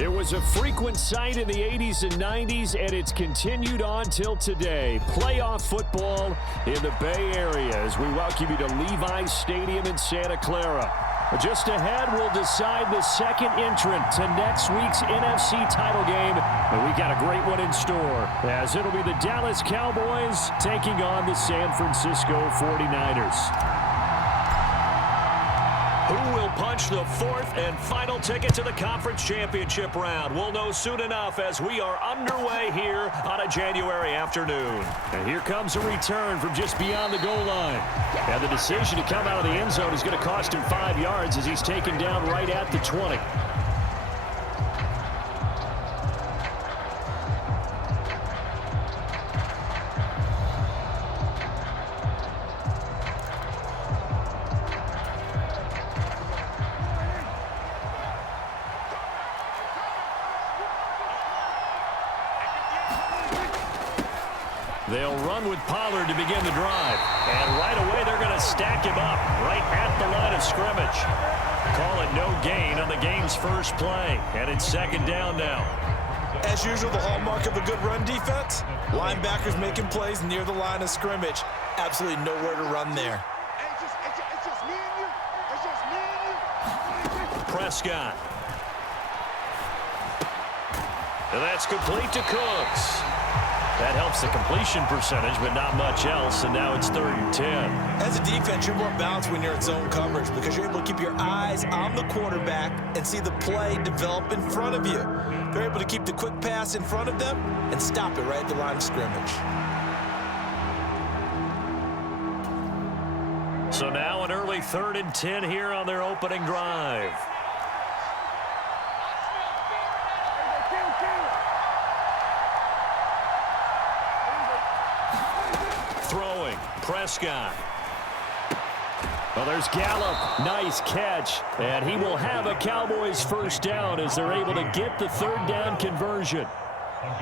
It was a frequent sight in the 80s and 90s, and it's continued on till today. Playoff football in the Bay Area as we welcome you to Levi's Stadium in Santa Clara. Just ahead, we'll decide the second entrant to next week's NFC title game, and we got a great one in store, as it'll be the Dallas Cowboys taking on the San Francisco 49ers. Who will punch the fourth and final ticket to the conference championship round? We'll know soon enough as we are underway here on a January afternoon. And here comes a return from just beyond the goal line. And the decision to come out of the end zone is going to cost him 5 yards as he's taken down right at the 20. They'll run with Pollard to begin the drive. And right away, they're going to stack him up right at the line of scrimmage. Call it no gain on the game's first play. And it's second down now. As usual, the hallmark of a good run defense, linebackers making plays near the line of scrimmage. Absolutely nowhere to run there. It's just me and you. It's just me and you. Prescott. And that's complete to Cooks. That helps the completion percentage, but not much else, and now it's 3rd and 10. As a defense, you're more balanced when you're in zone coverage because you're able to keep your eyes on the quarterback and see the play develop in front of you. They're able to keep the quick pass in front of them and stop it right at the line of scrimmage. So now an early 3rd and 10 here on their opening drive. Throwing, Prescott. Well, there's Gallup. Nice catch. And he will have a Cowboys first down as they're able to get the 3rd down conversion.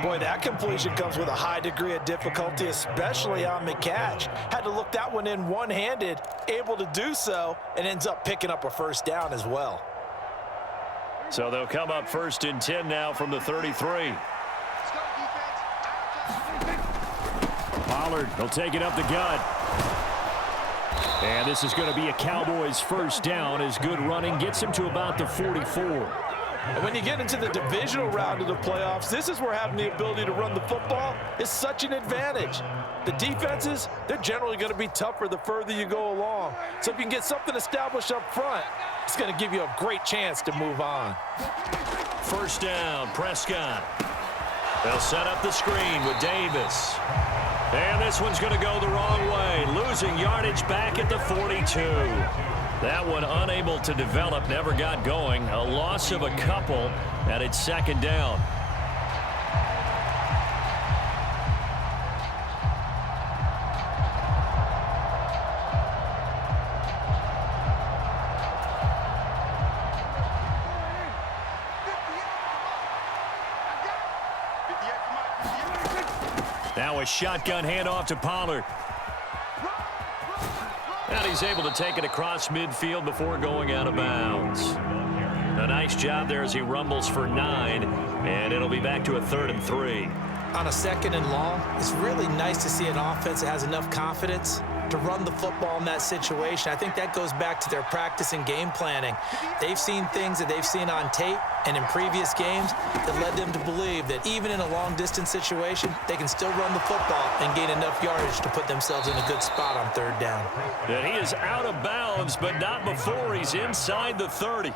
Boy, that completion comes with a high degree of difficulty, especially on the catch. Had to look that one in one-handed, able to do so, and ends up picking up a first down as well. So they'll come up 1st and 10 now from the 33. Pollard, he'll take it up the gut. And this is going to be a Cowboys first down as good running gets him to about the 44. And when you get into the divisional round of the playoffs, this is where having the ability to run the football is such an advantage. The defenses, they're generally going to be tougher the further you go along. So if you can get something established up front, it's going to give you a great chance to move on. First down, Prescott. They'll set up the screen with Davis. And this one's going to go the wrong way, losing yardage back at the 42. That one unable to develop, never got going. A loss of a couple, and it's second down. Now a shotgun handoff to Pollard. And he's able to take it across midfield before going out of bounds. A nice job there as he rumbles for 9, and it'll be back to a 3rd and 3. On a 2nd and long, it's really nice to see an offense that has enough confidence to run the football in that situation. I think that goes back to their practice and game planning. They've seen things that they've seen on tape and in previous games that led them to believe that even in a long-distance situation, they can still run the football and gain enough yardage to put themselves in a good spot on 3rd down. And he is out of bounds, but not before he's inside the 30.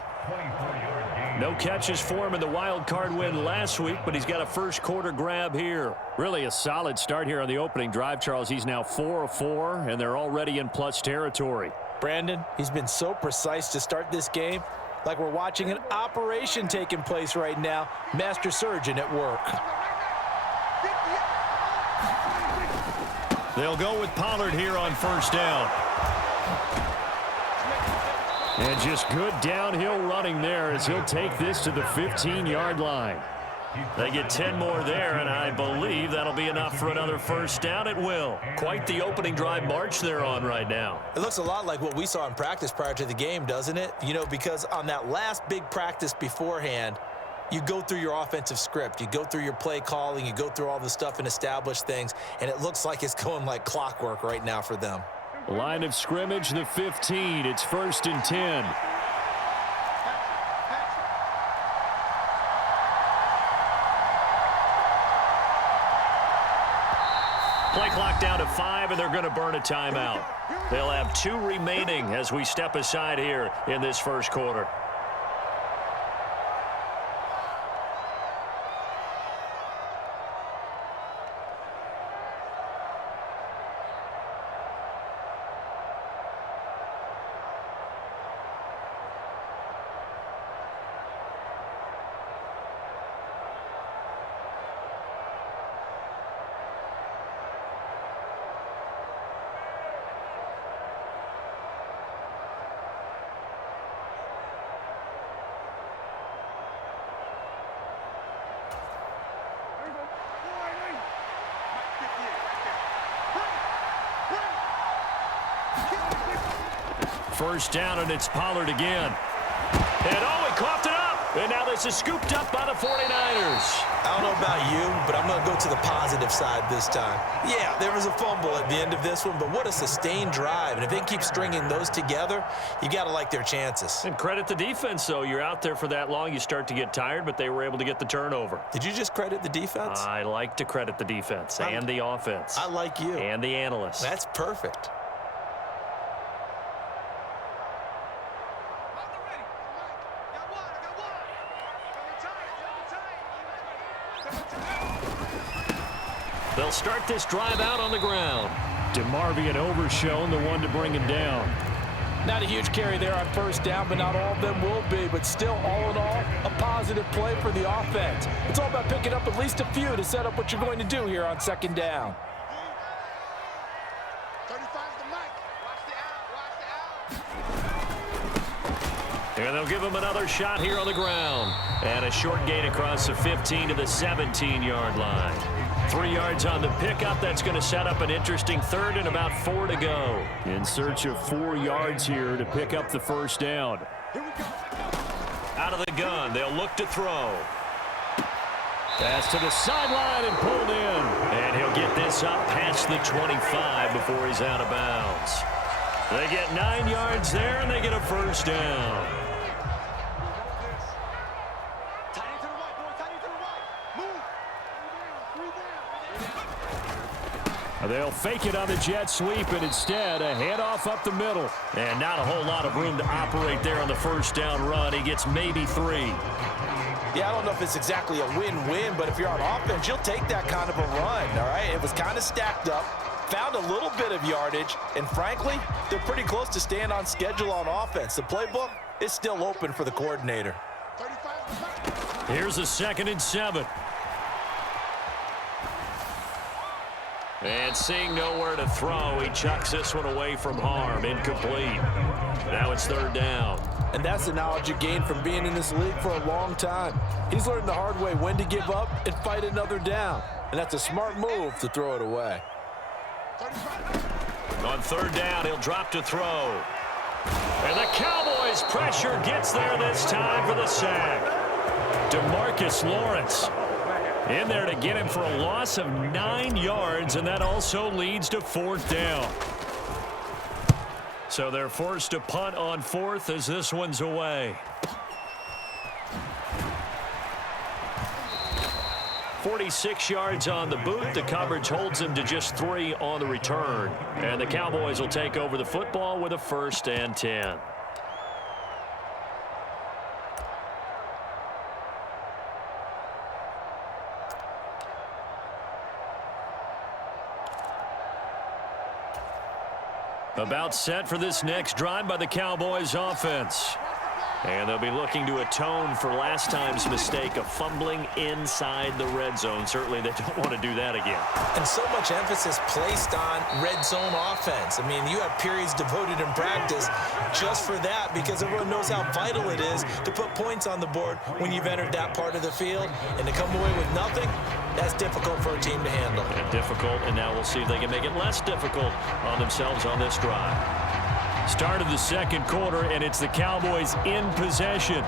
No catches for him in the wild card win last week, but he's got a first quarter grab here. Really a solid start here on the opening drive, Charles. He's now 4 of 4, and they're already in plus territory. Brandon, he's been so precise to start this game, like we're watching an operation taking place right now. Master surgeon at work. They'll go with Pollard here on first down. And just good downhill running there as he'll take this to the 15-yard line. They get 10 more there, and I believe that'll be enough for another first down. It will. Quite the opening drive march they're on right now. It looks a lot like what we saw in practice prior to the game, doesn't it? You know, because on that last big practice beforehand, You go through your offensive script. You go through your play calling. You go through all the stuff and establish things, and it looks like it's going like clockwork right now for them. Line of scrimmage, the 15. It's 1st and 10. Play clock down to 5, and they're going to burn a timeout. They'll have 2 remaining as we step aside here in this first quarter. First down, and it's Pollard again. And he coughed it up. And now this is scooped up by the 49ers. I don't know about you, but I'm going to go to the positive side this time. Yeah, there was a fumble at the end of this one, but what a sustained drive. And if they keep stringing those together, you got to like their chances. And credit the defense, though. You're out there for that long, you start to get tired, but they were able to get the turnover. Did you just credit the defense? I like to credit the defense and the offense. I like you. And the analysts. That's perfect. They'll start this drive out on the ground. DeMarvion overshown, the one to bring him down. Not a huge carry there on first down, but not all of them will be. But still, all in all, a positive play for the offense. It's all about picking up at least a few to set up what you're going to do here on 2nd down. 35's the mic. Watch the out. And they'll give him another shot here on the ground. And a short gain across the 15 to the 17-yard line. 3 yards on the pickup. That's going to set up an interesting 3rd and about 4 to go. In search of 4 yards here to pick up the first down. Out of the gun, they'll look to throw. Pass to the sideline and pulled in. And he'll get this up past the 25 before he's out of bounds. They get 9 yards there, and they get a first down. They'll fake it on the jet sweep, and instead a handoff up the middle. And not a whole lot of room to operate there on the first down run. He gets maybe 3. Yeah, I don't know if it's exactly a win-win, but if you're on offense, you'll take that kind of a run, all right? It was kind of stacked up, found a little bit of yardage, and frankly, they're pretty close to staying on schedule on offense. The playbook is still open for the coordinator. Here's a 2nd and 7. And seeing nowhere to throw, he chucks this one away from harm. Incomplete. Now it's 3rd down. And that's the knowledge you gain from being in this league for a long time. He's learned the hard way when to give up and fight another down. And that's a smart move to throw it away. On 3rd down, he'll drop to throw. And the Cowboys' pressure gets there this time for the sack. DeMarcus Lawrence in there to get him for a loss of 9 yards, and that also leads to 4th down. So they're forced to punt on 4th as this one's away. 46 yards on the boot. The coverage holds him to just 3 on the return. And the Cowboys will take over the football with a 1st and 10. About set for this next drive by the Cowboys offense. And they'll be looking to atone for last time's mistake of fumbling inside the red zone. Certainly they don't want to do that again. And so much emphasis placed on red zone offense. I mean, you have periods devoted in practice just for that because everyone knows how vital it is to put points on the board when you've entered that part of the field. And to come away with nothing, that's difficult for a team to handle. And difficult, and now we'll see if they can make it less difficult on themselves on this drive. Start of the second quarter, and it's the Cowboys in possession.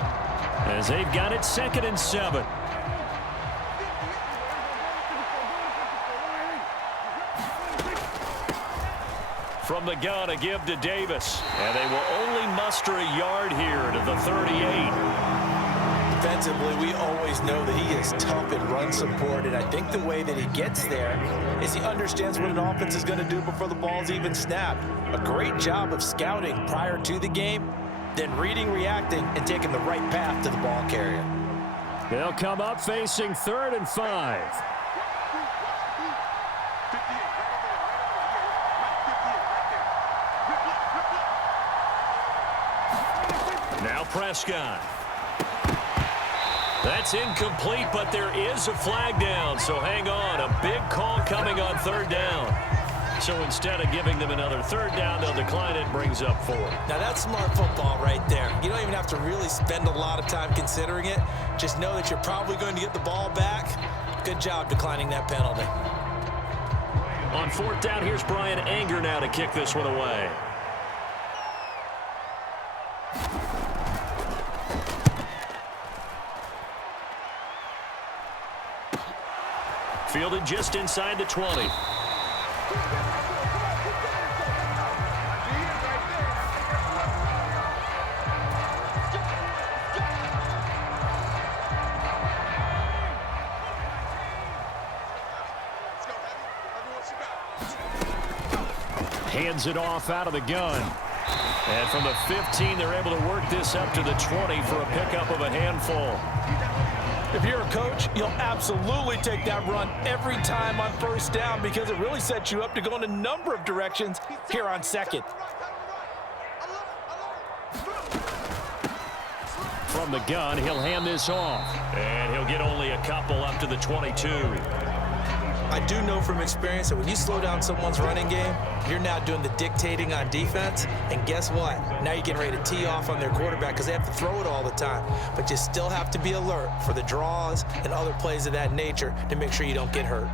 as they've got it 2nd and 7. From the gun, a give to Davis. And they will only muster a yard here to the 38. Defensively, we always know that he is tough in run support, and I think the way that he gets there is he understands what an offense is going to do before the ball's even snapped. A great job of scouting prior to the game, then reading, reacting, and taking the right path to the ball carrier. They'll come up facing 3rd and 5. Now Prescott. That's incomplete, but there is a flag down, so hang on. A big call coming on 3rd down. So instead of giving them another 3rd down, they'll decline it, brings up 4. Now that's smart football right there. You don't even have to really spend a lot of time considering it. Just know that you're probably going to get the ball back. Good job declining that penalty. On 4th down, here's Brian Anger now to kick this one away. Fielded just inside the 20. Hands it off out of the gun. And from the 15, they're able to work this up to the 20 for a pickup of a handful. If you're a coach, you'll absolutely take that run every time on 1st down because it really sets you up to go in a number of directions here on 2nd. From the gun, he'll hand this off. And he'll get only a couple up to the 22. I do know from experience that when you slow down someone's running game, you're now doing the dictating on defense. And guess what? Now you're getting ready to tee off on their quarterback because they have to throw it all the time. But you still have to be alert for the draws and other plays of that nature to make sure you don't get hurt.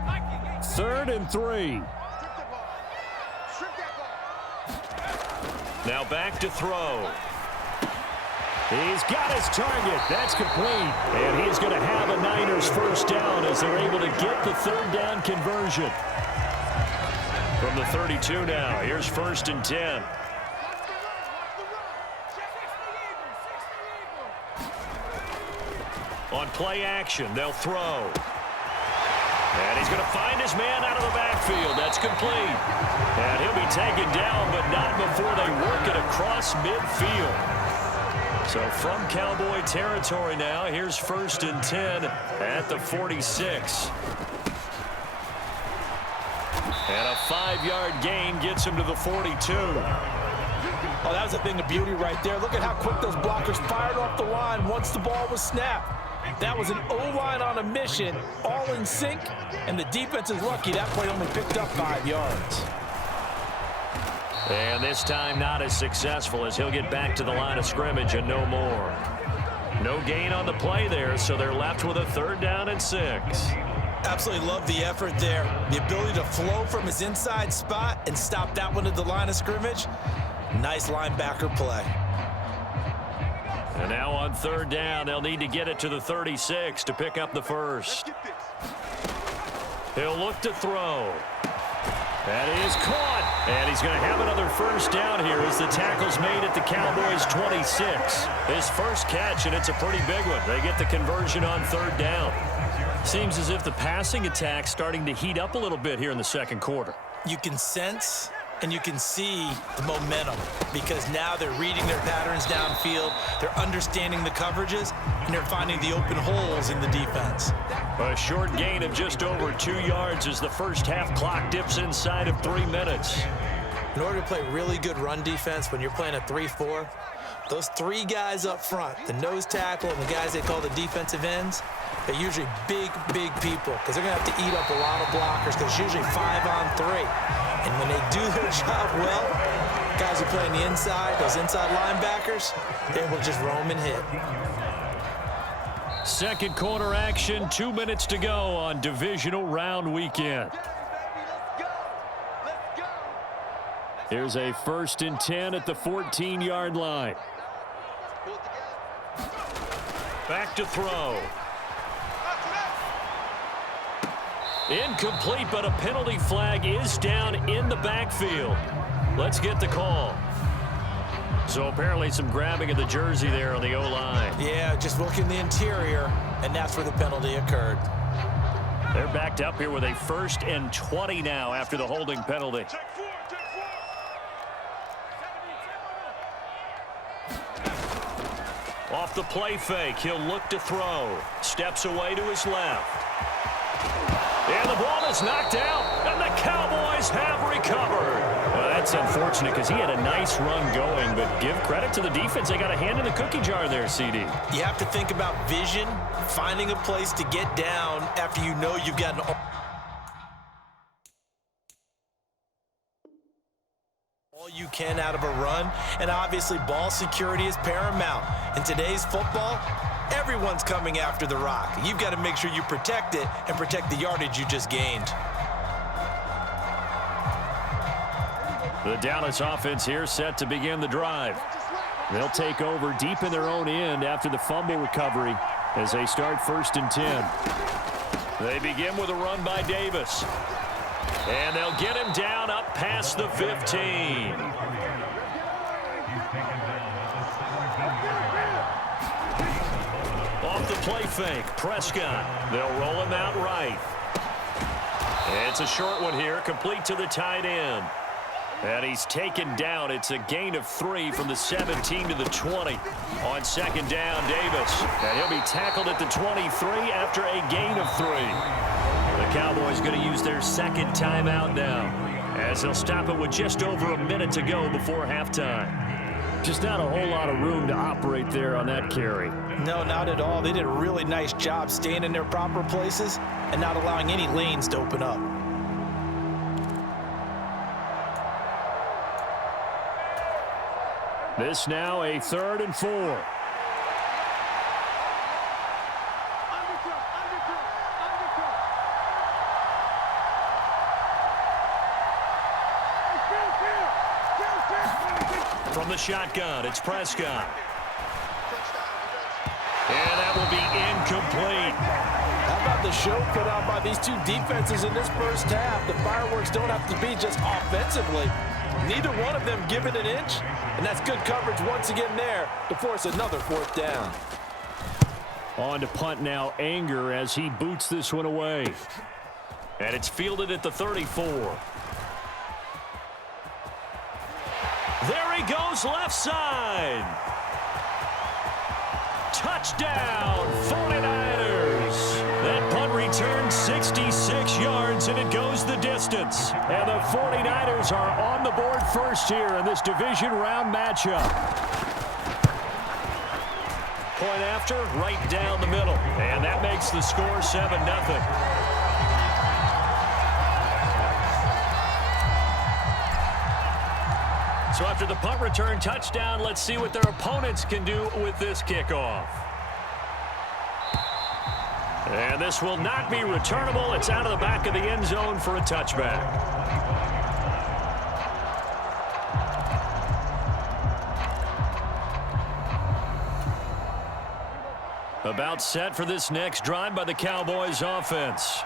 3rd and 3. Now back to throw. He's got his target. That's complete. And he's going to have a Niners 1st down as they're able to get the 3rd down conversion. From the 32 now, here's 1st and 10. On play action, they'll throw. And he's going to find his man out of the backfield. That's complete. And he'll be taken down, but not before they work it across midfield. So from Cowboy territory now, here's 1st and 10 at the 46. And a 5-yard gain gets him to the 42. Oh, that was a thing of beauty right there. Look at how quick those blockers fired off the line once the ball was snapped. That was an O-line on a mission, all in sync, and the defense is lucky that play only picked up 5 yards. And this time not as successful as he'll get back to the line of scrimmage and no more. No gain on the play there, so they're left with a 3rd down and 6. Absolutely love the effort there. The ability to flow from his inside spot and stop that one at the line of scrimmage. Nice linebacker play. And now on 3rd down, they'll need to get it to the 36 to pick up the 1st. He'll look to throw. That is caught. And he's going to have another 1st down here as the tackle's made at the Cowboys' 26. His first catch, and it's a pretty big one. They get the conversion on 3rd down. Seems as if the passing attack's starting to heat up a little bit here in the 2nd quarter. You can sense and you can see the momentum because now they're reading their patterns downfield, they're understanding the coverages, and they're finding the open holes in the defense. A short gain of just over 2 yards as the first half clock dips inside of 3 minutes. In order to play really good run defense when you're playing a 3-4, those 3 guys up front, the nose tackle and the guys they call the defensive ends, they're usually big people because they're going to have to eat up a lot of blockers because it's usually 5 on 3. And when they do their job well, guys who play on the inside, those inside linebackers, they're able to just roam and hit. 2nd quarter action, 2 minutes to go on divisional round weekend. Here's a 1st and 10 at the 14-yard line. Back to throw. Incomplete, but a penalty flag is down in the backfield. Let's get the call. So apparently some grabbing of the jersey there on the O-line. Yeah, just looking the interior, and that's where the penalty occurred. They're backed up here with a 1st and 20 now after the holding penalty. Off the play fake, he'll look to throw. Steps away to his left. And the ball is knocked out, and the Cowboys have recovered. Well, that's unfortunate because he had a nice run going, but give credit to the defense. They got a hand in the cookie jar there, CD. You have to think about vision, finding a place to get down after you know you've got an all you can out of a run, and obviously ball security is paramount. In today's football, everyone's coming after the rock. You've got to make sure you protect it and protect the yardage you just gained. The Dallas offense here set to begin the drive. They'll take over deep in their own end after the fumble recovery as they start 1st and 10. They begin with a run by Davis. And they'll get him down up past the 15. Off the play fake, Prescott. They'll roll him out right. It's a short one here, complete to the tight end. And he's taken down. It's a gain of 3 from the 17 to the 20. On 2nd down, Davis. And he'll be tackled at the 23 after a gain of 3. The Cowboys going to use their 2nd timeout now, as they'll stop it with just over a minute to go before halftime. Just not a whole lot of room to operate there on that carry. No, not at all. They did a really nice job staying in their proper places and not allowing any lanes to open up. This now a 3rd and 4. From the shotgun, it's Prescott. And that will be incomplete. How about the show put out by these two defenses in this first half? The fireworks don't have to be just offensively. Neither one of them given an inch, and that's good coverage once again there to force another 4th down. On to punt now, Anger, as he boots this one away. And it's fielded at the 34. There he goes, left side. Touchdown, 49ers. That punt return 66 yards, and it goes the distance. And the 49ers are on the board first here in this division round matchup. Point after, right down the middle. And that makes the score 7-0. So after the punt return touchdown, let's see what their opponents can do with this kickoff. And this will not be returnable. It's out of the back of the end zone for a touchback. About set for this next drive by the Cowboys offense.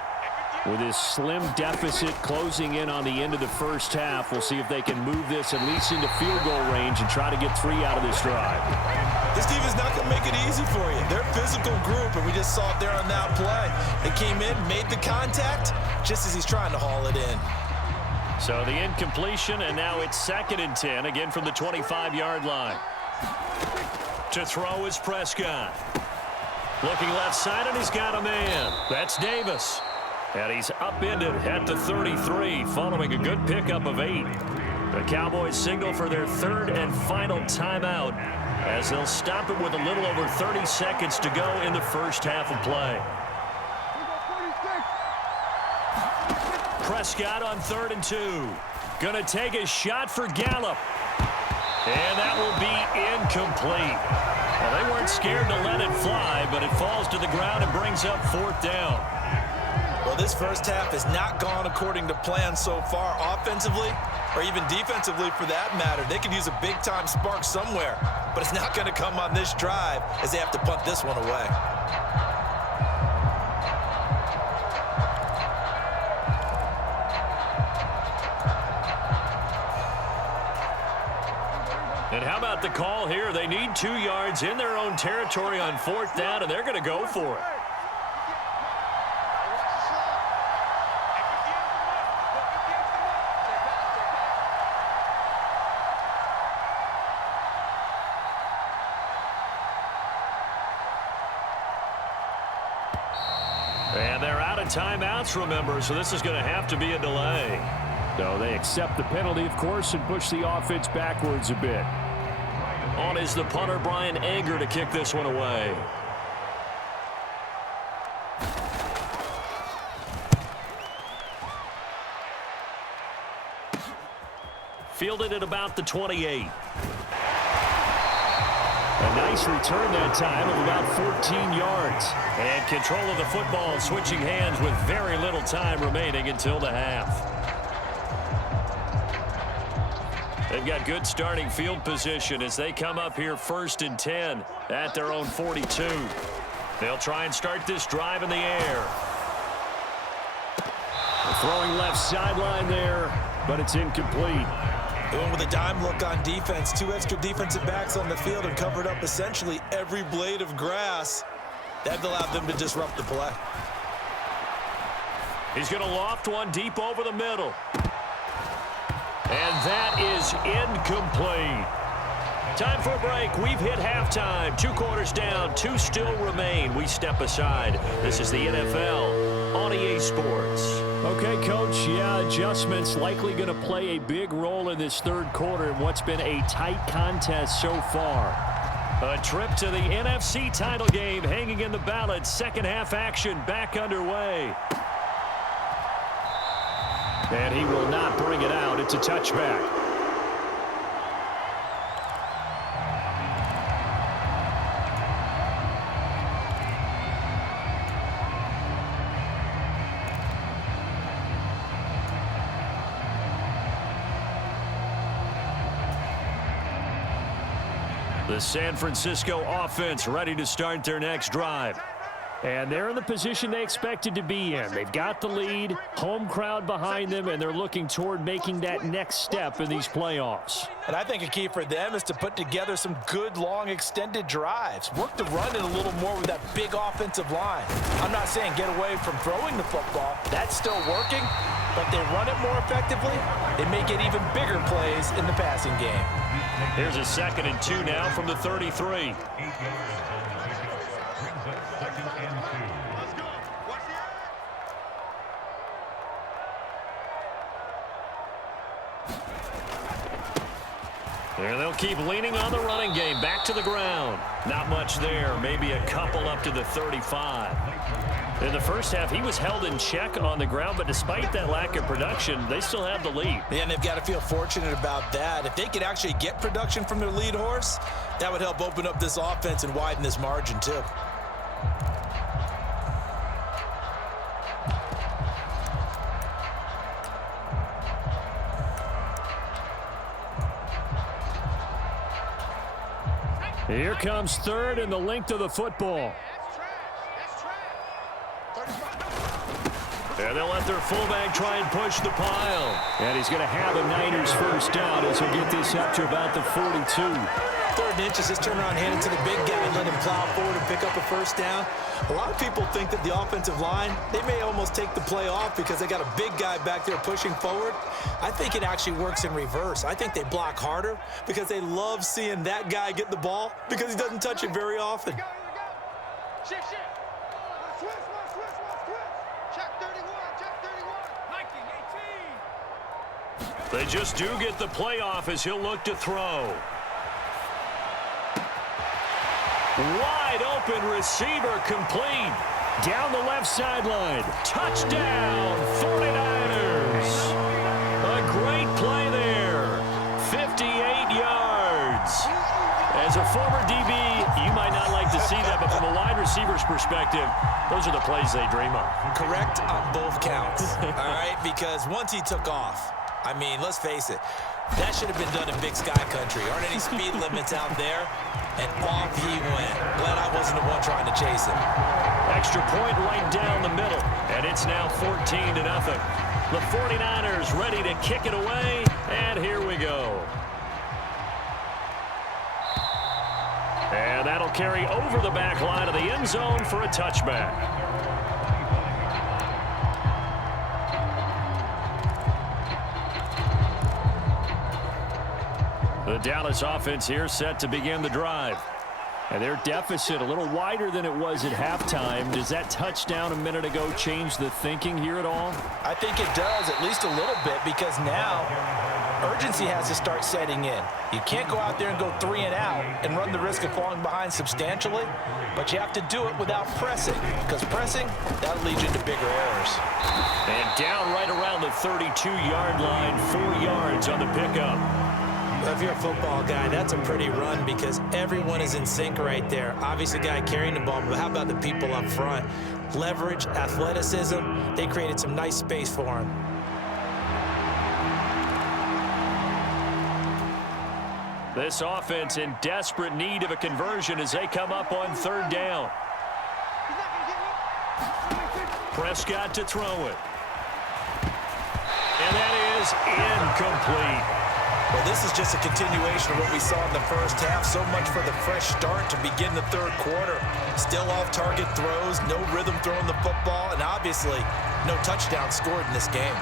With this slim deficit closing in on the end of the first half, we'll see if they can move this at least into field goal range and try to get 3 out of this drive. This team is not going to make it easy for you. They're a physical group, and we just saw it there on that play. They came in, made the contact, just as he's trying to haul it in. So the incompletion, and now it's 2nd and 10, again from the 25-yard line. To throw is Prescott. Looking left side, and he's got a man. That's Davis. And he's upended at the 33, following a good pickup of 8. The Cowboys signal for their 3rd and final timeout, as they'll stop it with a little over 30 seconds to go in the first half of play. Prescott on 3rd and 2. Gonna take a shot for Gallup. And that will be incomplete. Well, they weren't scared to let it fly, but it falls to the ground and brings up 4th down. Well, this first half has not gone according to plan so far, offensively or even defensively for that matter. They could use a big-time spark somewhere. but it's not going to come on this drive as they have to punt this one away. And how about the call here? They need 2 yards in their own territory on 4th down, and they're going to go for it. And they're out of timeouts, remember, so this is going to have to be a delay. So they accept the penalty, of course, and push the offense backwards a bit. On is the punter, Brian Anger, to kick this one away. Fielded at about the 28. A nice return that time of about 14 yards. And control of the football switching hands with very little time remaining until the half. They've got good starting field position as they come up here 1st and 10 at their own 42. They'll try and start this drive in the air. Throwing left sideline there, but it's incomplete. Going with a dime look on defense. 2 extra defensive backs on the field and covered up essentially every blade of grass. That allowed them to disrupt the play. He's going to loft one deep over the middle. And that is incomplete. Time for a break. We've hit halftime. 2 quarters down. 2 still remain. We step aside. This is the NFL on EA Sports. Okay, Coach. Yeah, adjustments likely going to play a big role in this 3rd quarter in what's been a tight contest so far. A trip to the NFC title game hanging in the balance. 2nd half action back underway. And he will not bring it out. It's a touchback. The San Francisco offense ready to start their next drive. And they're in the position they expected to be in. They've got the lead, home crowd behind them, and they're looking toward making that next step in these playoffs. And I think a key for them is to put together some good, long, extended drives. Work the run in a little more with that big offensive line. I'm not saying get away from throwing the football. That's still working. But they run it more effectively, they may get even bigger plays in the passing game. Here's a 2nd and 2 now from the 33. There they'll keep leaning on the running game. Back to the ground. Not much there. Maybe a couple up to the 35. In the first half, he was held in check on the ground, but despite that lack of production, they still have the lead. And they've got to feel fortunate about that. If they could actually get production from their lead horse, that would help open up this offense and widen this margin too. Here comes 3rd and the length of the football. And they'll let their fullback try and push the pile. And he's going to have a Niners 1st down as he'll get this up to about the 42. 3rd and inches, just turn around, hand it to the big guy, and let him plow forward and pick up a 1st down. A lot of people think that the offensive line, they may almost take the play off because they got a big guy back there pushing forward. I think it actually works in reverse. I think they block harder because they love seeing that guy get the ball because he doesn't touch it very often. Shift. Switch. Check 31. Nike 18. They just do get the play off as he'll look to throw. Wide open receiver complete. Down the left sideline. Touchdown, 49ers. A great play there. 58 yards. As a former DB, you might not like to see that, but from a wide receiver's perspective, those are the plays they dream of. Correct on both counts, all right? Because once he took off, I mean, let's face it, That should have been done in Big Sky Country. Aren't any speed limits out there? And off he went. Glad I wasn't the one trying to chase him. Extra point right down the middle, and it's now 14-0. The 49ers ready to kick it away, and here we go. And that'll carry over the back line of the end zone for a touchback. The Dallas offense here set to begin the drive. And their deficit a little wider than it was at halftime. Does that touchdown a minute ago change the thinking here at all? I think it does, at least a little bit, because now urgency has to start setting in. You can't go out there and go 3 and out and run the risk of falling behind substantially, but you have to do it without pressing, because pressing, that'll lead you into bigger errors. And down right around the 32-yard line, 4 yards on the pickup. If you're a football guy, that's a pretty run because everyone is in sync right there. Obviously, the guy carrying the ball, but how about the people up front? Leverage, athleticism, they created some nice space for him. This offense in desperate need of a conversion as they come up on 3rd down. Prescott to throw it. And that is incomplete. Well, this is just a continuation of what we saw in the first half. So much for the fresh start to begin the 3rd quarter. Still off-target throws, no rhythm throwing the football, and obviously no touchdown scored in this game.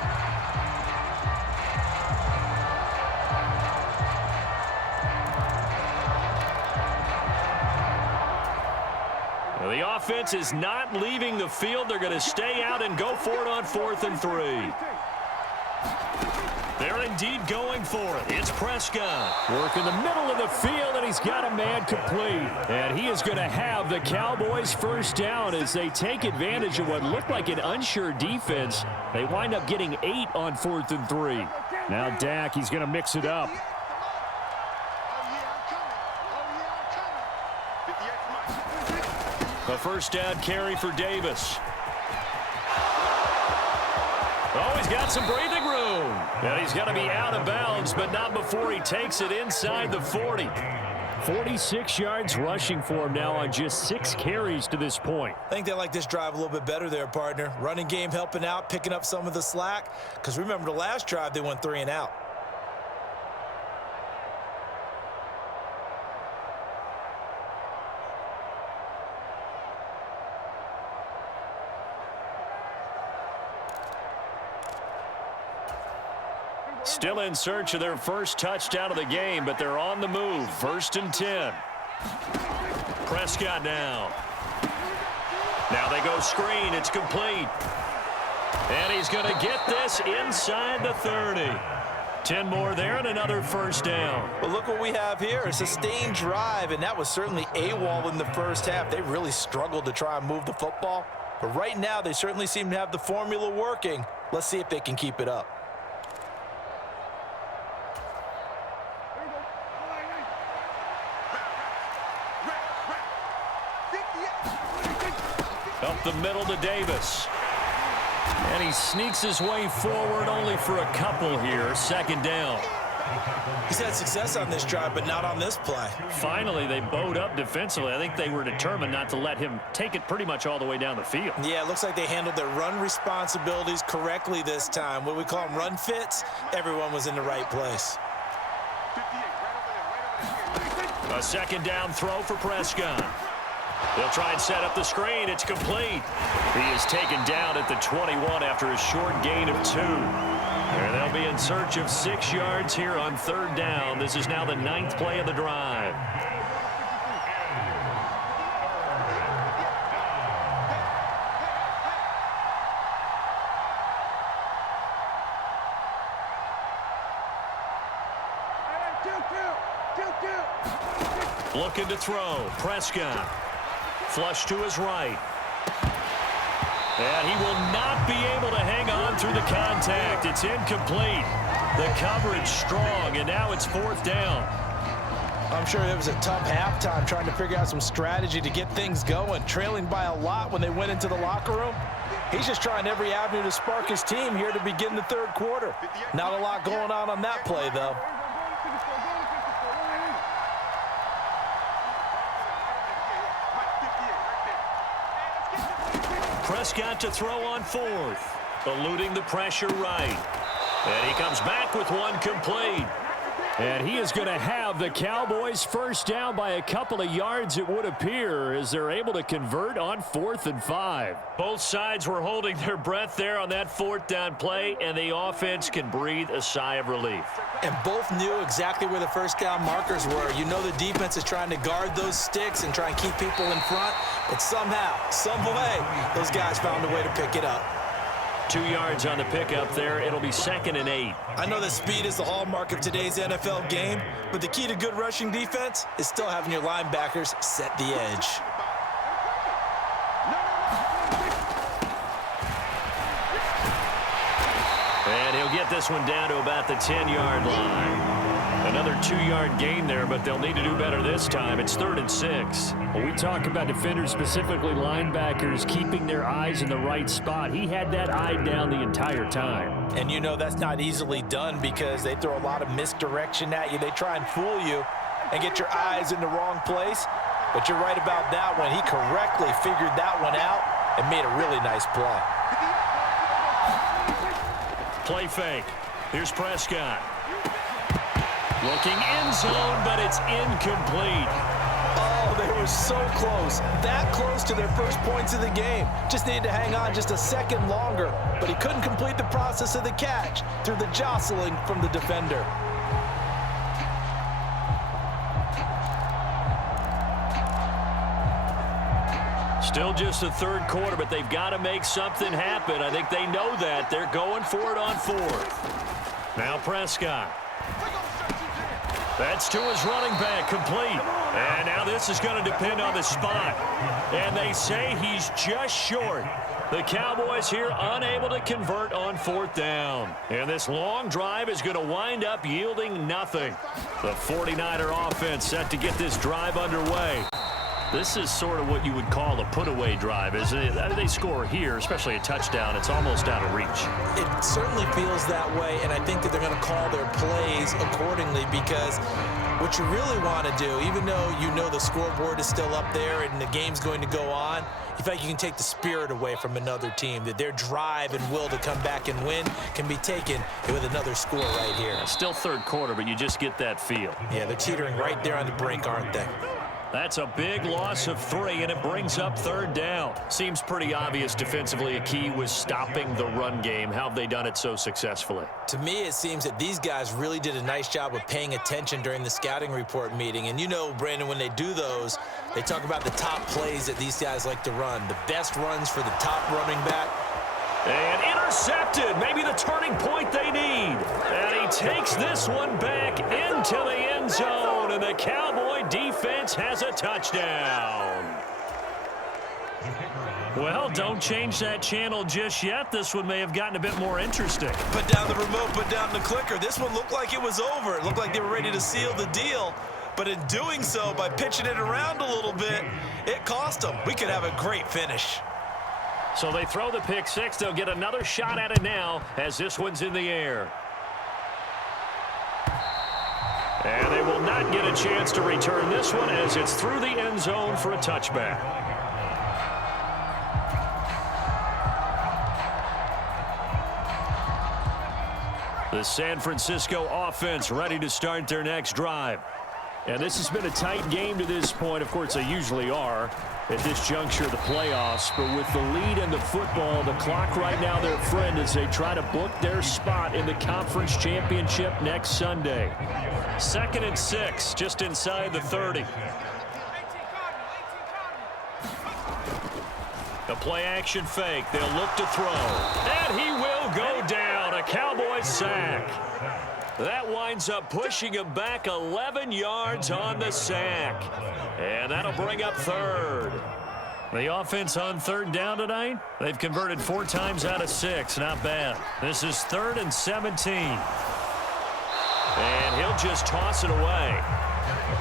Well, the offense is not leaving the field. They're going to stay out and go for it on 4th and 3. They're indeed going for it. It's Prescott. Work in the middle of the field, and he's got a man complete. And he is going to have the Cowboys first down as they take advantage of what looked like an unsure defense. They wind up getting 8 on 4th and 3. Now Dak, he's going to mix it up. A first down carry for Davis. Oh, he's got some breathing room. And he's going to be out of bounds, but not before he takes it inside the 40. 46 yards rushing for him now on just 6 carries to this point. I think they like this drive a little bit better there, partner. Running game helping out, picking up some of the slack. Because remember the last drive, they went 3 and out. Still in search of their first touchdown of the game, but they're on the move. 1st and 10. Prescott now. Now they go screen. It's complete. And he's going to get this inside the 30. 10 more there and another first down. But look what we have here. A sustained drive, and that was certainly AWOL in the first half. They really struggled to try and move the football. But right now, they certainly seem to have the formula working. Let's see if they can keep it up. Up the middle to Davis. And he sneaks his way forward only for a couple here. 2nd down. He's had success on this drive, but not on this play. Finally, they bowed up defensively. I think they were determined not to let him take it pretty much all the way down the field. Yeah, it looks like they handled their run responsibilities correctly this time. What we call them run fits, everyone was in the right place. A 2nd down throw for Prescott. They'll try and set up the screen. It's complete. He is taken down at the 21 after a short gain of 2. And they'll be in search of 6 yards here on 3rd down. This is now the 9th play of the drive. Looking to throw. Prescott. Flush to his right. And he will not be able to hang on through the contact. It's incomplete. The coverage strong, and now it's 4th down. I'm sure it was a tough halftime trying to figure out some strategy to get things going. Trailing by a lot when they went into the locker room. He's just trying every avenue to spark his team here to begin the 3rd quarter. Not a lot going on that play, though. Prescott to throw on fourth. Eluding the pressure right. And he comes back with one complete. And he is going to have the Cowboys first down by a couple of yards, it would appear, as they're able to convert on 4th and 5. Both sides were holding their breath there on that 4th down play, and the offense can breathe a sigh of relief. And both knew exactly where the first down markers were. You know the defense is trying to guard those sticks and try and keep people in front, but somehow, some way, those guys found a way to pick it up. 2 yards on the pickup there. It'll be 2nd and 8. I know that speed is the hallmark of today's NFL game, but the key to good rushing defense is still having your linebackers set the edge. And he'll get this one down to about the 10-yard line. Another 2-yard gain there, but they'll need to do better this time. It's 3rd and 6. When we talk about defenders, specifically linebackers, keeping their eyes in the right spot, he had that eye down the entire time. And you know that's not easily done because they throw a lot of misdirection at you. They try and fool you and get your eyes in the wrong place. But you're right about that one. He correctly figured that one out and made a really nice play. Play fake. Here's Prescott. Looking end zone, but it's incomplete. Oh, they were so close. That close to their first points of the game. Just needed to hang on just a second longer, but he couldn't complete the process of the catch through the jostling from the defender. Still just the 3rd quarter, but they've got to make something happen. I think they know that. They're going for it on 4th. Now Prescott. That's to his running back, complete. And now this is going to depend on the spot. And they say he's just short. The Cowboys here unable to convert on 4th down. And this long drive is going to wind up yielding nothing. The 49er offense set to get this drive underway. This is sort of what you would call a put-away drive, isn't it? They score here, especially a touchdown. It's almost out of reach. It certainly feels that way, and I think that they're going to call their plays accordingly because what you really want to do, even though you know the scoreboard is still up there and the game's going to go on, you feel like you can take the spirit away from another team, that their drive and will to come back and win can be taken with another score right here. Still 3rd quarter, but you just get that feel. Yeah, they're teetering right there on the brink, aren't they? That's a big loss of 3, and it brings up 3rd down. Seems pretty obvious defensively a key was stopping the run game. How have they done it so successfully? To me, it seems that these guys really did a nice job of paying attention during the scouting report meeting. And you know, Brandon, when they do those, they talk about the top plays that these guys like to run, the best runs for the top running back. And intercepted, maybe the turning point they need. And he takes this one back into the end zone, and the Cowboy defense has a touchdown. Well, don't change that channel just yet. This one may have gotten a bit more interesting. Put down the remote, put down the clicker. This one looked like it was over. It looked like they were ready to seal the deal. But in doing so, by pitching it around a little bit, it cost them. We could have a great finish. So they throw the pick 6. They'll get another shot at it now as this one's in the air. And they will not get a chance to return this one as it's through the end zone for a touchback. The San Francisco offense ready to start their next drive. And this has been a tight game to this point. Of course, they usually are at this juncture of the playoffs. But with the lead in the football, the clock right now their friend as they try to book their spot in the conference championship next Sunday. 2nd and 6, just inside the 30. The play-action fake. They'll look to throw. And he will go down. A Cowboys sack. That winds up pushing him back 11 yards on the sack. And that'll bring up 3rd. The offense on 3rd down tonight, they've converted 4 times out of 6. Not bad. This is 3rd and 17. And he'll just toss it away.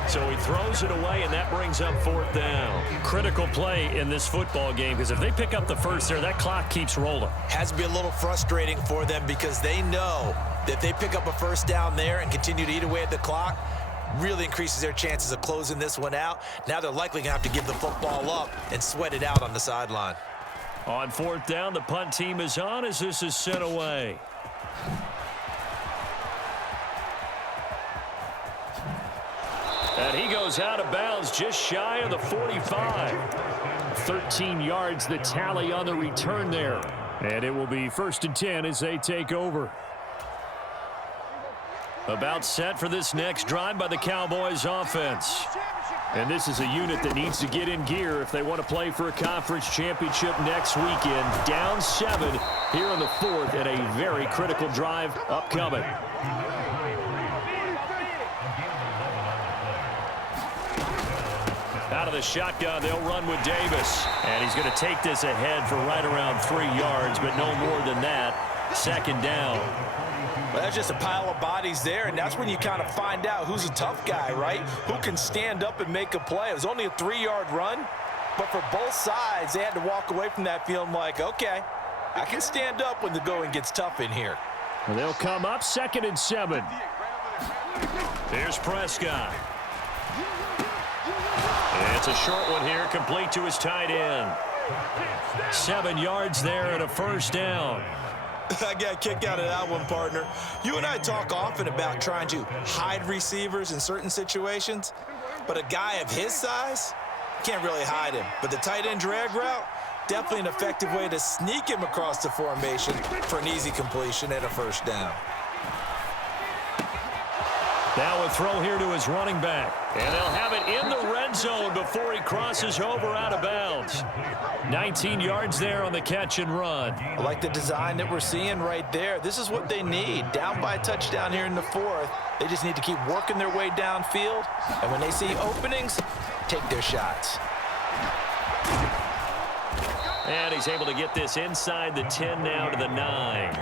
So he throws it away, and that brings up 4th down. Critical play in this football game because if they pick up the first there, that clock keeps rolling. Has to be a little frustrating for them because they know that if they pick up a first down there and continue to eat away at the clock, really increases their chances of closing this one out. Now they're likely going to have to give the football up and sweat it out on the sideline. On fourth down, the punt team is on as this is sent away. And he goes out of bounds just shy of the 45. 13 yards the tally on the return there. And it will be 1st and 10 as they take over. About set for this next drive by the Cowboys offense. And this is a unit that needs to get in gear if they want to play for a conference championship next weekend. Down 7 here in the 4th and a very critical drive upcoming. Out of the shotgun, they'll run with Davis. And he's going to take this ahead for right around 3 yards, but no more than that. 2nd down. Well, that's just a pile of bodies there, and that's when you kind of find out who's a tough guy, right? Who can stand up and make a play. It was only a 3-yard run, but for both sides, they had to walk away from that feeling like, okay, I can stand up when the going gets tough in here. Well, they'll come up 2nd and 7. Here's Prescott. It's a short one here, complete to his tight end. 7 yards there and a 1st down. I got a kick out of that one, partner. You and I talk often about trying to hide receivers in certain situations, but a guy of his size, can't really hide him. But the tight end drag route, definitely an effective way to sneak him across the formation for an easy completion and a 1st down. Now a throw here to his running back. And they'll have it in the red zone before he crosses over out of bounds. 19 yards there on the catch and run. I like the design that we're seeing right there. This is what they need. Down by a touchdown here in the 4th. They just need to keep working their way downfield. And when they see openings, take their shots. And he's able to get this inside the 10 now to the 9.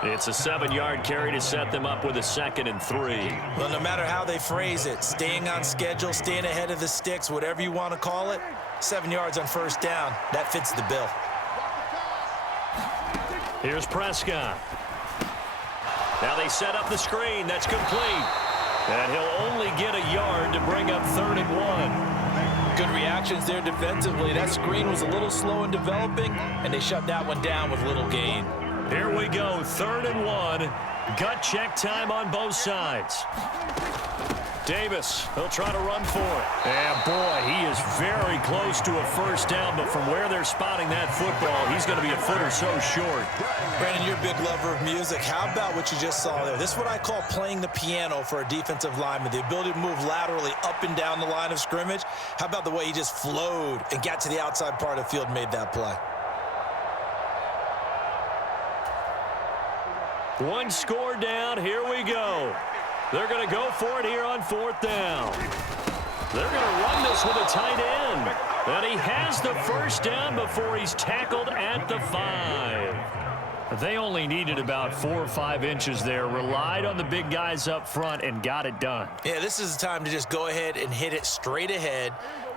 It's a 7-yard carry to set them up with a 2nd and 3. Well, no matter how they phrase it, staying on schedule, staying ahead of the sticks, whatever you want to call it, 7 yards on 1st down, that fits the bill. Here's Prescott. Now they set up the screen. That's complete. And he'll only get a yard to bring up 3rd and 1. Good reactions there defensively. That screen was a little slow in developing, and they shut that one down with little gain. Here we go, 3rd and 1. Gut check time on both sides. Davis, he'll try to run for it. And boy, he is very close to a 1st down, but from where they're spotting that football, he's going to be a foot or so short. Brandon, you're a big lover of music. How about what you just saw there? This is what I call playing the piano for a defensive lineman, the ability to move laterally up and down the line of scrimmage. How about the way he just flowed and got to the outside part of the field and made that play? One score down. Here we go. They're going to go for it here on 4th down. They're going to run this with a tight end. And he has the 1st down before he's tackled at the 5. They only needed about 4 or 5 inches there. Relied on the big guys up front and got it done. Yeah, this is the time to just go ahead and hit it straight ahead.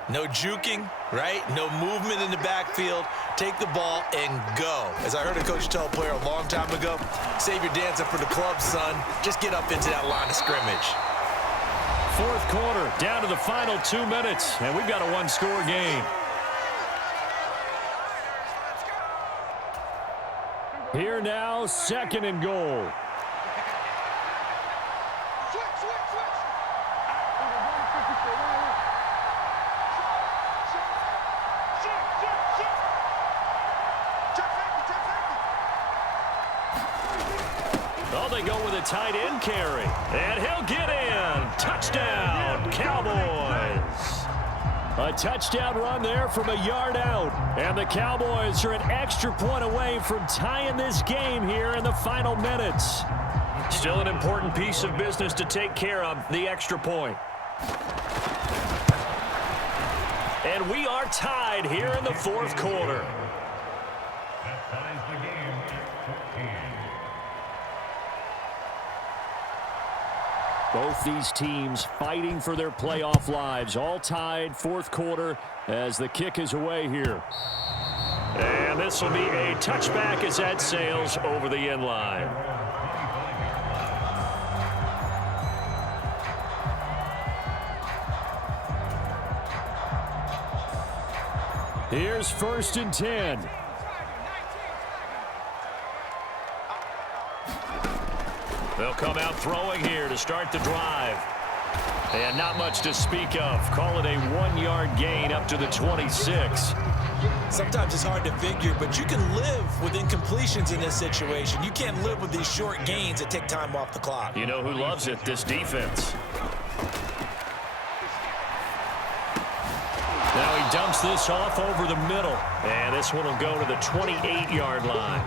No juking, right? No movement in the backfield. Take the ball and go. As I heard a coach tell a player a long time ago, save your dancing for the club, son. Just get up into that line of scrimmage. 4th quarter, down to the final 2 minutes, and we've got a 1-score game. Here now, 2nd and goal. They go with a tight end carry, and he'll get in. Touchdown, Cowboys. A touchdown run there from a yard out, and the Cowboys are an extra point away from tying this game here in the final minutes. Still an important piece of business to take care of, the extra point. And we are tied here in the 4th quarter. Both these teams fighting for their playoff lives. All tied, 4th quarter as the kick is away here. And this will be a touchback as that sails over the end line. Here's 1st and 10. They'll come out throwing here to start the drive. And not much to speak of. Call it a 1-yard gain up to the 26. Sometimes it's hard to figure, but you can live with incompletions in this situation. You can't live with these short gains that take time off the clock. You know who loves it? This defense. Now he dumps this off over the middle. And this one will go to the 28-yard line.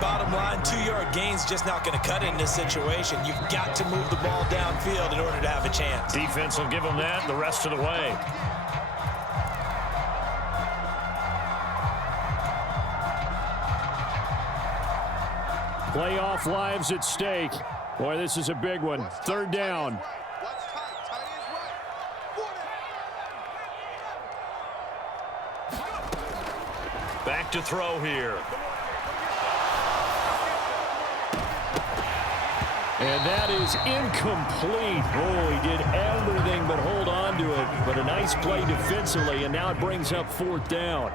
Bottom line, 2-yard gain's just not going to cut it in this situation. You've got to move the ball downfield in order to have a chance. Defense will give them that the rest of the way. Playoff lives at stake. Boy, this is a big one. Third down. Back to throw here. And that is incomplete. Oh, he did everything but hold on to it. But a nice play defensively, and now it brings up fourth down.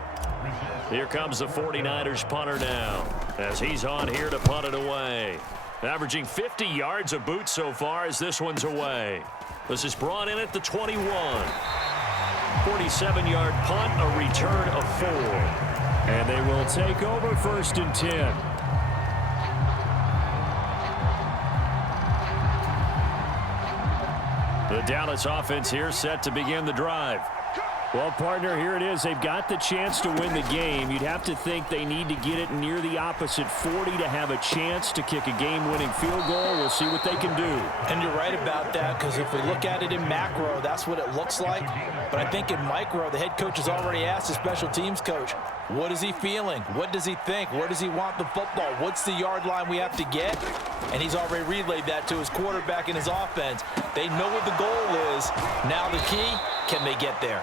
Here comes the 49ers punter now, as he's on here to punt it away. Averaging 50 yards a boot so far as this one's away. This is brought in at the 21. 47-yard punt, a return of 4. And they will take over first and 10. The Dallas offense here set to begin the drive. Well, partner, here it is. They've got the chance to win the game. You'd have to think they need to get it near the opposite 40 to have a chance to kick a game-winning field goal. We'll see what they can do. And you're right about that, because if we look at it in macro, that's what it looks like. But I think in micro, the head coach has already asked the special teams coach, what is he feeling? What does he think? Where does he want the football? What's the yard line we have to get? And he's already relayed that to his quarterback and his offense. They know what the goal is. Now the key, can they get there?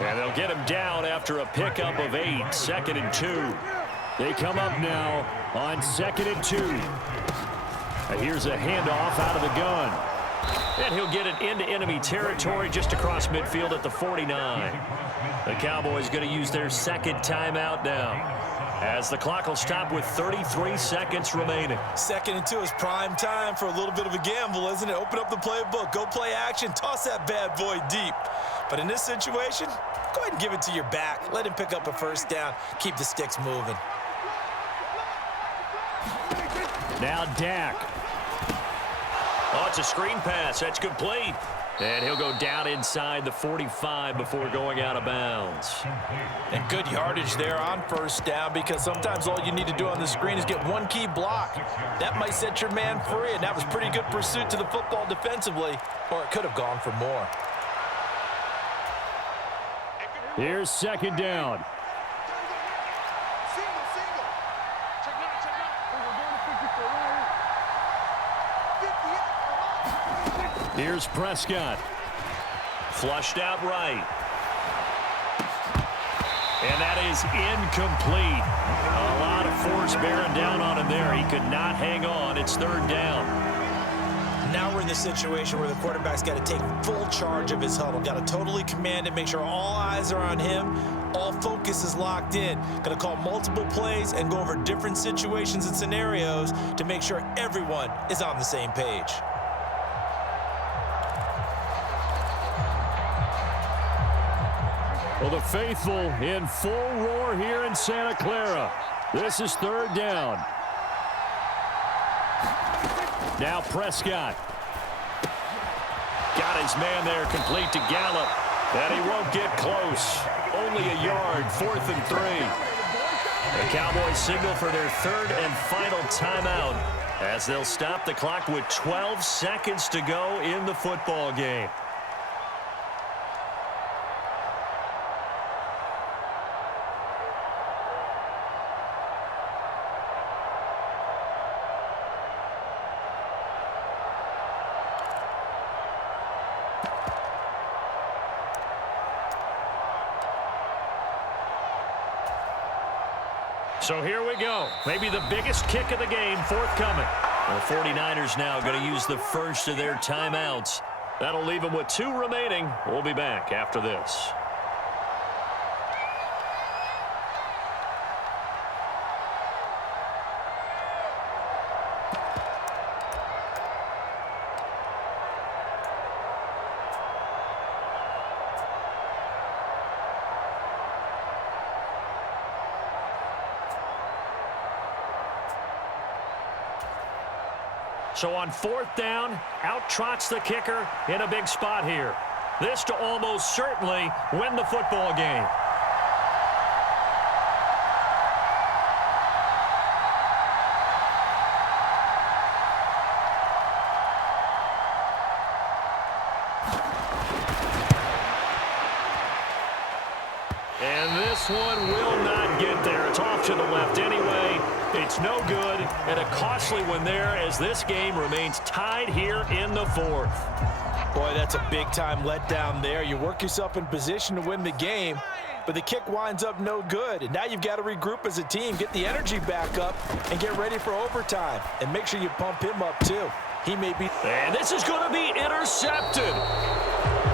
And they'll get him down after a pickup of 8, 2nd and 2. They come up now on 2nd and 2. And here's a handoff out of the gun. And he'll get it into enemy territory just across midfield at the 49. The Cowboys going to use their second timeout now, as the clock will stop with 33 seconds remaining. 2nd and 2 is prime time for a little bit of a gamble, isn't it? Open up the playbook, go play action, toss that bad boy deep. But in this situation, go ahead and give it to your back. Let him pick up a first down. Keep the sticks moving. Now Dak. Oh, it's a screen pass. That's complete. And he'll go down inside the 45 before going out of bounds. And good yardage there on first down, because sometimes all you need to do on the screen is get one key block. That might set your man free, and that was pretty good pursuit to the football defensively, or it could have gone for more. Here's 2nd down. Here's Prescott. Flushed out right. And that is incomplete. A lot of force bearing down on him there. He could not hang on. It's 3rd down. Now we're in the situation where the quarterback's got to take full charge of his huddle. Got to totally command it, make sure all eyes are on him. All focus is locked in. Going to call multiple plays and go over different situations and scenarios to make sure everyone is on the same page. Well, the faithful in full roar here in Santa Clara. This is 3rd down. Now Prescott. Got his man there, complete to Gallup. And he won't get close. Only a yard, 4th and 3. The Cowboys signal for their 3rd and final timeout, as they'll stop the clock with 12 seconds to go in the football game. So here we go. Maybe the biggest kick of the game forthcoming. The 49ers now going to use the first of their timeouts. That'll leave them with 2 remaining. We'll be back after this. So on 4th down, out trots the kicker in a big spot here. This to almost certainly win the football game. And this one will not get there. It's off to the left anyway. It's no good, and a costly one there as this game remains tied here in the 4th. Boy, that's a big-time letdown there. You work yourself in position to win the game, but the kick winds up no good. And now you've got to regroup as a team, get the energy back up, and get ready for overtime. And make sure you pump him up, too. He may be... And this is going to be intercepted.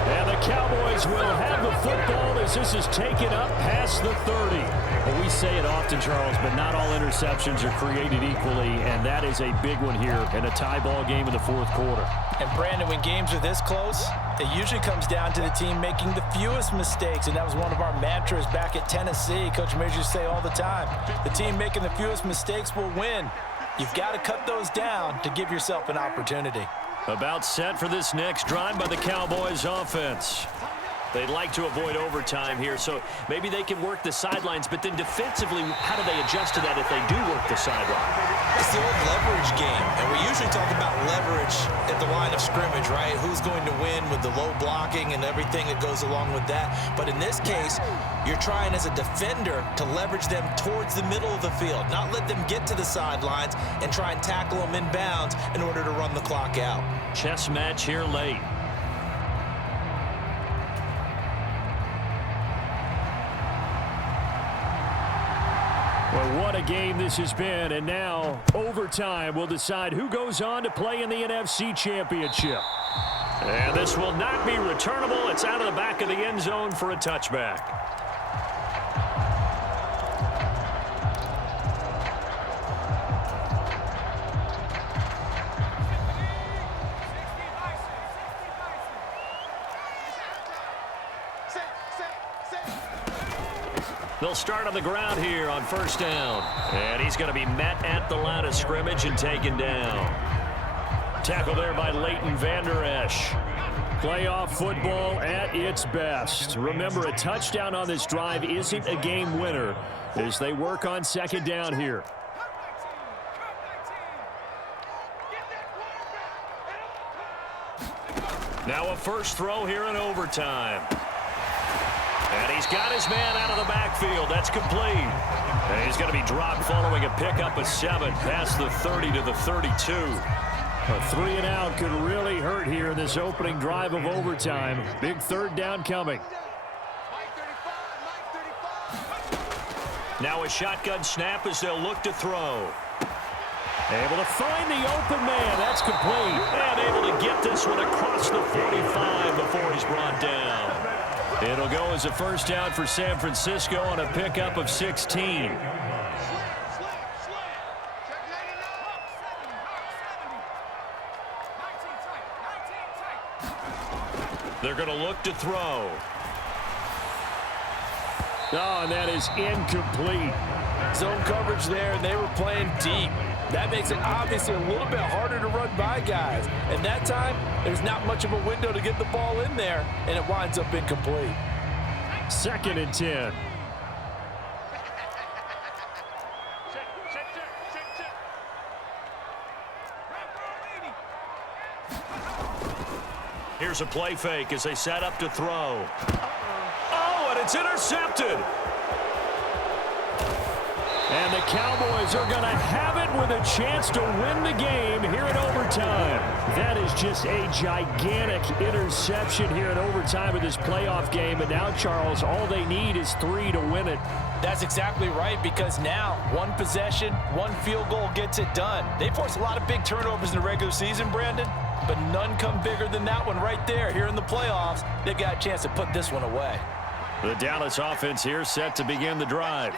And the Cowboys will have the football as this is taken up past the 30. Well, we say it often, Charles, but not all interceptions are created equally, and that is a big one here in a tie ball game in the 4th quarter. And, Brandon, when games are this close, it usually comes down to the team making the fewest mistakes, and that was one of our mantras back at Tennessee. Coach Majors used to say all the time, the team making the fewest mistakes will win. You've got to cut those down to give yourself an opportunity. About set for this next drive by the Cowboys offense. They'd like to avoid overtime here, so maybe they can work the sidelines, but then defensively, how do they adjust to that if they do work the sideline? It's the old leverage game, and we usually talk about leverage at the line of scrimmage, right? Who's going to win with the low blocking and everything that goes along with that. But in this case, you're trying as a defender to leverage them towards the middle of the field, not let them get to the sidelines and try and tackle them in bounds in order to run the clock out. Chess match here late. Well, what a game this has been, and now overtime will decide who goes on to play in the NFC Championship. And this will not be returnable. It's out of the back of the end zone for a touchback. They'll start on the ground here on 1st down. And he's going to be met at the line of scrimmage and taken down. Tackle there by Leighton Vander Esch. Playoff football at its best. Remember, a touchdown on this drive isn't a game winner as they work on 2nd down here. Now a first throw here in overtime. And he's got his man out of the backfield. That's complete. And he's going to be dropped following a pickup of 7 past the 30 to the 32. A 3 and out could really hurt here in this opening drive of overtime. Big 3rd down coming. Now a shotgun snap as they'll look to throw. Able to find the open man. That's complete. And able to get this one across the 45 before he's brought down. It'll go as a 1st down for San Francisco on a pickup of 16. They're going to look to throw. Oh, and that is incomplete. Zone coverage there, and they were playing deep. That makes it obviously a little bit harder to run by guys. And that time, there's not much of a window to get the ball in there, and it winds up incomplete. 2nd and 10. Here's a play fake as they set up to throw. Oh, and it's intercepted. And the Cowboys are going to have it with a chance to win the game here in overtime. That is just a gigantic interception here in overtime of this playoff game. And now, Charles, all they need is 3 to win it. That's exactly right, because now one possession, one field goal gets it done. They force a lot of big turnovers in the regular season, Brandon, but none come bigger than that one right there. Here in the playoffs, they've got a chance to put this one away. The Dallas offense here set to begin the drive.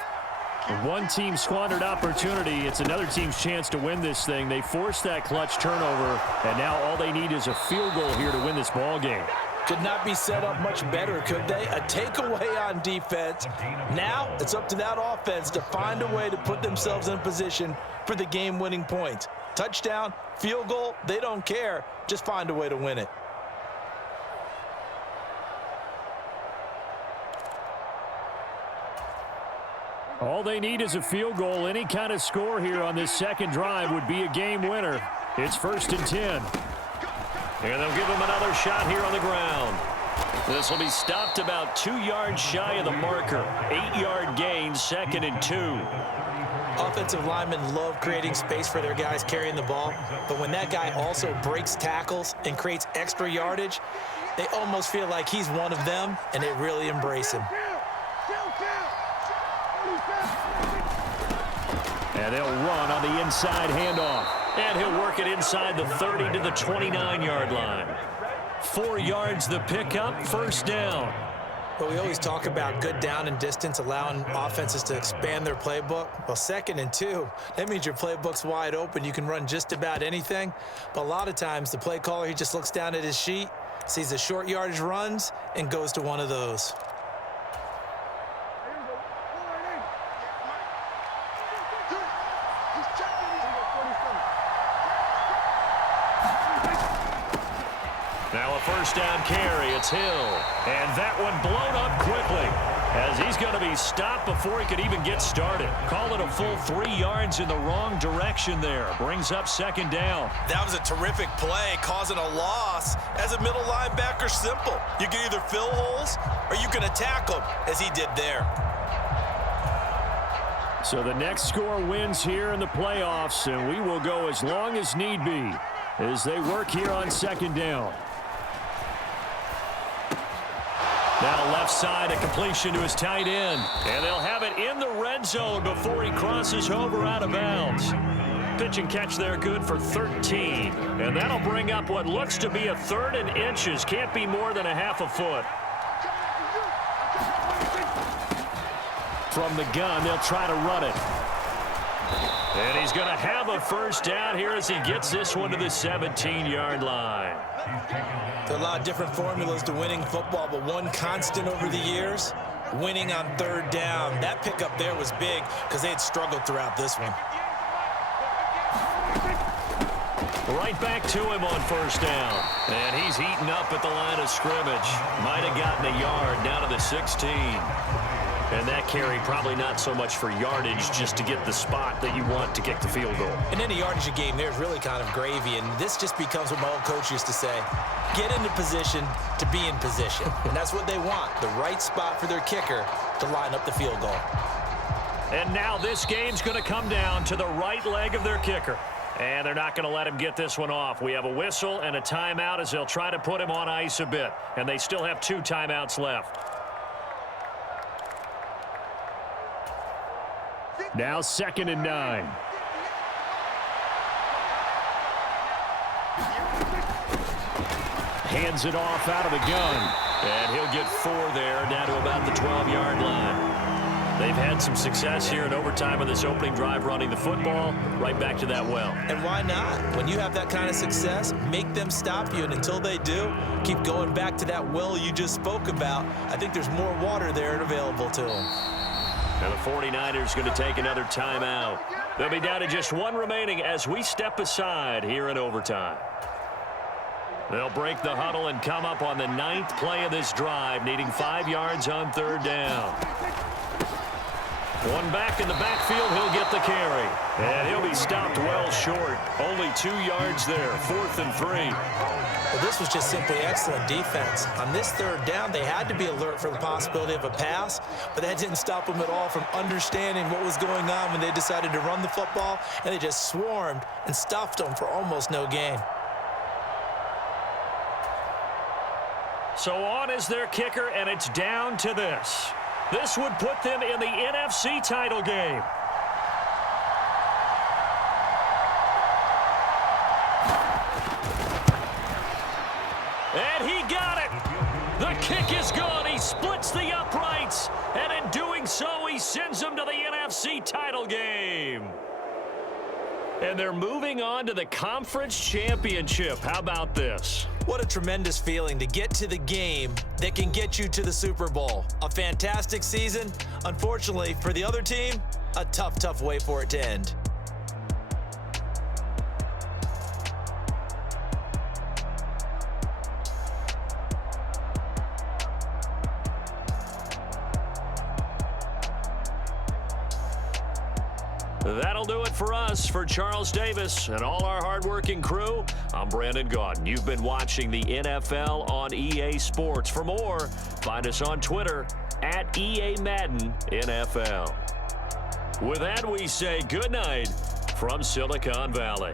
One team squandered opportunity. It's another team's chance to win this thing. They forced that clutch turnover, and now all they need is a field goal here to win this ball game. Could not be set up much better, could they? A takeaway on defense. Now it's up to that offense to find a way to put themselves in position for the game-winning point. Touchdown, field goal, they don't care. Just find a way to win it. All they need is a field goal. Any kind of score here on this second drive would be a game winner. It's 1st and 10. And they'll give him another shot here on the ground. This will be stopped about 2 yards shy of the marker. 8-yard gain, 2nd and 2. Offensive linemen love creating space for their guys carrying the ball, but when that guy also breaks tackles and creates extra yardage, they almost feel like he's one of them, and they really embrace him. And they'll run on the inside handoff. And he'll work it inside the 30 to the 29-yard line. 4 yards the pickup, 1st down. But we always talk about good down and distance, allowing offenses to expand their playbook. Well, 2nd and 2, that means your playbook's wide open. You can run just about anything. But a lot of times, the play caller, he just looks down at his sheet, sees the short yardage runs, and goes to one of those. Now a 1st down carry. It's Hill. And that one blown up quickly as he's going to be stopped before he could even get started. Call it a full 3 yards in the wrong direction there. Brings up 2nd down. That was a terrific play, causing a loss. As a middle linebacker, simple. You can either fill holes or you can attack them, as he did there. So the next score wins here in the playoffs, and we will go as long as need be as they work here on 2nd down. Now left side, a completion to his tight end. And they'll have it in the red zone before he crosses over out of bounds. Pitch and catch there good for 13. And that'll bring up what looks to be a 3rd and inches. Can't be more than a half a foot. From the gun, they'll try to run it. And he's going to have a 1st down here as he gets this one to the 17-yard line. There are a lot of different formulas to winning football, but one constant over the years, winning on 3rd down. That pickup there was big because they had struggled throughout this one. Right back to him on 1st down. And he's eaten up at the line of scrimmage. Might have gotten a yard down to the 16. And that carry probably not so much for yardage, just to get the spot that you want to kick the field goal. In any yardage game, there's really kind of gravy, and this just becomes what my old coach used to say. Get into position to be in position. And that's what they want, the right spot for their kicker to line up the field goal. And now this game's going to come down to the right leg of their kicker. And they're not going to let him get this one off. We have a whistle and a timeout as they'll try to put him on ice a bit. And they still have 2 timeouts left. Now 2nd and 9. Hands it off out of the gun. And he'll get 4 there, down to about the 12-yard line. They've had some success here in overtime of this opening drive running the football. Right back to that well. And why not? When you have that kind of success, make them stop you. And until they do, keep going back to that well you just spoke about. I think there's more water there and available to them. And the 49ers going to take another timeout. They'll be down to just 1 remaining as we step aside here in overtime. They'll break the huddle and come up on the 9th play of this drive, needing 5 yards on 3rd down. One back in the backfield, he'll get the carry. And he'll be stopped well short. Only 2 yards there, 4th and 3. Well, this was just simply excellent defense. On this 3rd down, they had to be alert for the possibility of a pass, but that didn't stop them at all from understanding what was going on when they decided to run the football, and they just swarmed and stuffed them for almost no gain. So on is their kicker, and it's down to this. This would put them in the NFC title game. And he got it. The kick is gone. He splits the uprights. And in doing so, he sends them to the NFC title game. And they're moving on to the conference championship. How about this? What a tremendous feeling to get to the game that can get you to the Super Bowl. A fantastic season. Unfortunately, for the other team, a tough way for it to end. That'll do it for us. For Charles Davis and all our hardworking crew, I'm Brandon Gaudin. You've been watching the NFL on EA Sports. For more, find us on Twitter at EA Madden NFL. With that, we say good night from Silicon Valley.